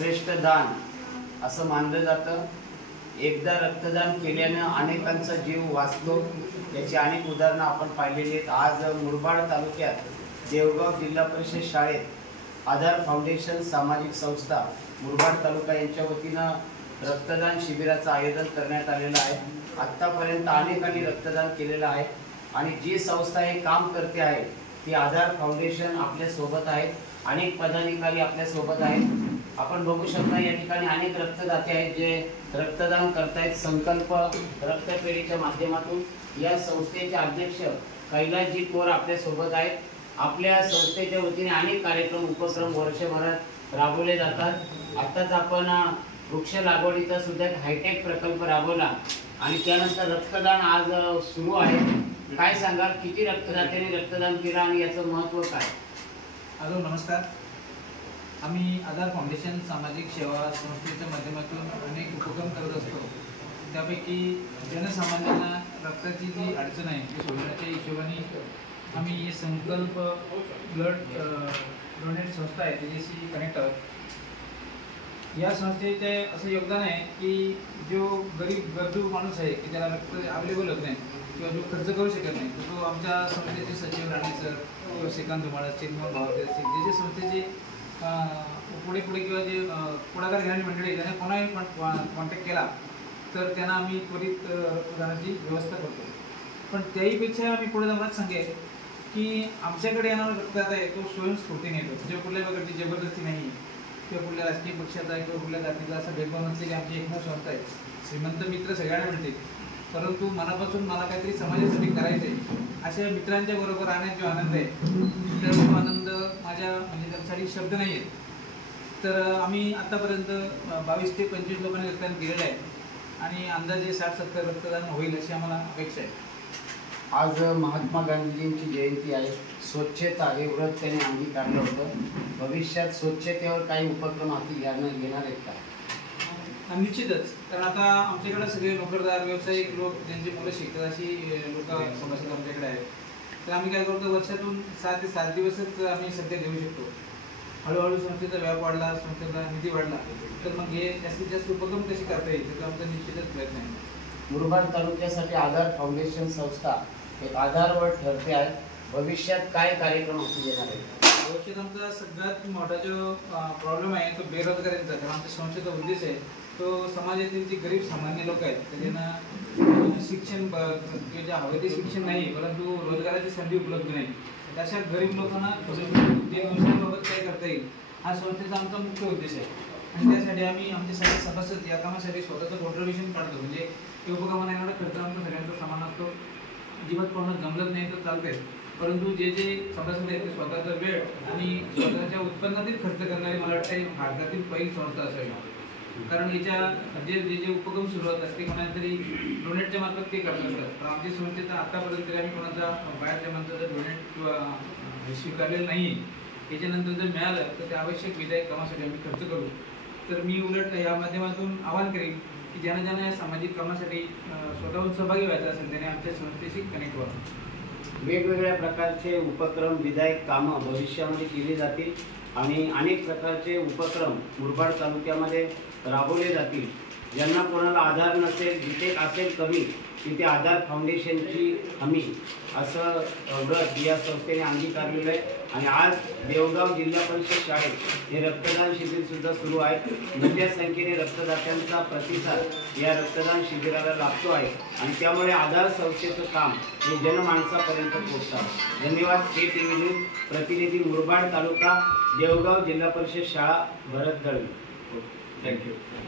श्रेष्ठ दान असं मानलं जातं। एकदा रक्तदान केल्यानं अनेकांचा जीव वाचतो। याची अनेक उदाहरणं आपण पाहिलेली आहेत। आज मुरबाड तालुक्यात देवगाव जिल्हा परिषद शाळेत आधार फाउंडेशन सामाजिक संस्था मुरबाड तालुका यांच्या वतीनं रक्तदान शिबिराचं आयोजन करण्यात आलेलं आहे। आत्तापर्यंत अनेकांनी रक्तदान केलेलं आहे आणि जी संस्था हे काम करते आहे ती आधार फाउंडेशन आपल्या सोबत आहे। अनेक पदाधिकारी आपल्या सोबत आहेत। आपण बघू शकता या ठिकाणी अनेक रक्तदाते आहेत जे रक्तदान करतायत। संकल्प रक्तपेढीच्या माध्यमातून या संस्थेचे अध्यक्ष कैलासजी कोर आपल्या सोबत आहेत। आपल्या संस्थेच्या वतीने अनेक कार्यक्रम उपक्रम वर्षभरात राबवले जातात। आताच आपण वृक्ष लागवडीचा सुद्धा एक हायटेक प्रकल्प राबवला आणि त्यानंतर रक्तदान आज सुरू आहे। काय सांगाल, किती रक्तदात्यांनी रक्तदान केलं आणि याचं महत्त्व काय? हॅलो, नमस्कार। आम्ही आधार फाउंडेशन सामाजिक सेवा संस्थेच्या माध्यमातून अनेक उपक्रम करत असतो। त्यापैकी जनसामान्यांना रक्ताची जी अडचण आहे ती सोडवण्याच्या हिशोबाने आम्ही संकल्प ब्लड डोनेट संस्था आहे त्याच्याशी कनेक्ट आहोत। या संस्थेचे असं योगदान आहे की जो गरीब गरजू माणूस आहे की त्याला रक्त अवेलेबल होत नाही किंवा जो खर्च करू शकत नाही तो आमच्या संस्थेचे सचिव राणे सर किंवा श्रीकांत धुमाळ, चिन्मोहन भावते जे जे संस्थेचे पुढे किंवा जे पुढाकार घेणारी मंडळी त्याने कोणाही कॉन्टॅक्ट केला तर त्यांना आम्ही त्वरित रक्तदानाची व्यवस्था करतो। पण त्याहीपेक्षा आम्ही पुढे जाऊन सांगेल की आमच्याकडे येणारा रक्तदाता आहे तो स्वयंस्फूर्तीने येतो, म्हणजे कुठल्या प्रकारची जबरदस्ती नाही किंवा कुठल्या राजकीय पक्षाचा किंवा कुठल्या जातीचा असा भेदभाव नसलेली आमची एकमेव संस्था आहे। श्रीमंत मित्र सगळ्यांना मिळते, परंतु मनापासून मला काहीतरी समाजासाठी करायचं आहे अशा मित्रांच्या बरोबर राहण्यात जो आनंद आहे तर तो आनंद माझ्या म्हणजे त्यासाठी शब्द नाही आहेत। तर आम्ही आत्तापर्यंत 22 ते 25 लोकांनी रक्तदान केलेलं आहे आणि अंदाजे 60-70 रक्तदान होईल अशी आम्हाला अपेक्षा आहे। आज महात्मा गांधींची जयंती आहे, स्वच्छता हे व्रत त्यांनी अंगीकारलं होतं। भविष्यात स्वच्छतेवर काही उपक्रम हाती घेणार आहेत का? निश्चितच, कारण आता आमच्याकडे सगळे नोकरदार व्यावसायिक लोक ज्यांची मुलं शिकतात अशी लोक सभासद आमच्याकडे आहेत। तर आम्ही काय करतो, वर्षातून 6 ते 7 दिवसच आम्ही सध्या देऊ शकतो। हळूहळू संस्थेचा व्याप वाढला, संस्थेचा निधी वाढला तर मग हे जास्तीत जास्त उपक्रम कसे करता येईल त्याचा आमचा निश्चितच प्रयत्न आहे। मुरबाड तालुक्यासाठी आधार फाउंडेशन संस्था एक आधारवर ठरते आहे। भविष्यात काय कार्यक्रम हाती घेणार आहेत? भविष्यात आमचा सगळ्यात मोठा जो प्रॉब्लेम आहे तो बेरोजगारीचा, कारण आमच्या संस्थेचा उद्देश आहे तो समाजातील जे गरीब सामान्य लोक आहेत त्यांना शिक्षण जे हवे ते शिक्षण नाही परंतु रोजगाराची संधी उपलब्ध नाही, अशा गरीब लोकांना व्यवसायाबाबत काय करता येईल हा संस्थेचा आमचा मुख्य उद्देश आहे। आणि त्यासाठी आम्ही आमचे सगळे सभासद या कामासाठी स्वतःचं कॉन्ट्रिब्युशन काढतो, म्हणजे ते उपक्रमाला येणारा खर्च आमचा सगळ्यांचा समान असतो। अजिबात कोणाला जमलत नाही तर चालते, परंतु जे जे सभासद आहेत ते स्वतःचा वेळ आणि स्वतःच्या उत्पन्नातील खर्च करणारी मला वाटते भारतातील पहिली संस्था असावी। कारण याच्या जे जे जे उपक्रम सुरू होतात ते कोणाला तरी डोनेटच्या मार्फत ते करत असतात, तर आमच्या संस्थेचा आतापर्यंत तरी आम्ही कोणाचा बाहेरच्या माणसाचा डोनेट किंवा स्वीकारलेलं नाही। याच्यानंतर जर मिळालं तर ते आवश्यक विधायक कामासाठी आम्ही खर्च करू। तर मी उलट या माध्यमातून आवाहन करेन की ज्यांना ज्यांना या सामाजिक कामासाठी स्वतःहून सहभागी व्हायचं असेल त्याने आमच्या संस्थेशी कनेक्ट व्हावं। वेगवेगळ्या प्रकारचे उपक्रम विधायक कामं भविष्यामध्ये केली जातील आणि अनेक प्रकारचे उपक्रम मुरबाड तालुक्यामध्ये राबवले जातील। ज्यांना कोणाला आधार नसेल, जिथे असेल कमी तिथे आधार फाउंडेशनची हमी असं व्रत या संस्थेने अंगीकारलेलं आहे। आणि आज देवगाव जिल्हा परिषद शाळेत हे रक्तदान शिबिर सुद्धा सुरू आहे। मोठ्या संख्येने रक्तदात्यांचा प्रतिसाद या रक्तदान शिबिराला लाभतो आहे आणि त्यामुळे आधार संस्थेचं काम हे जनमानसापर्यंत पोहोचतात। धन्यवाद। KTV न्यूज प्रतिनिधी मुरबाड तालुका देवगाव जिल्हा परिषद शाळा भरत दळवी। थँक्यू।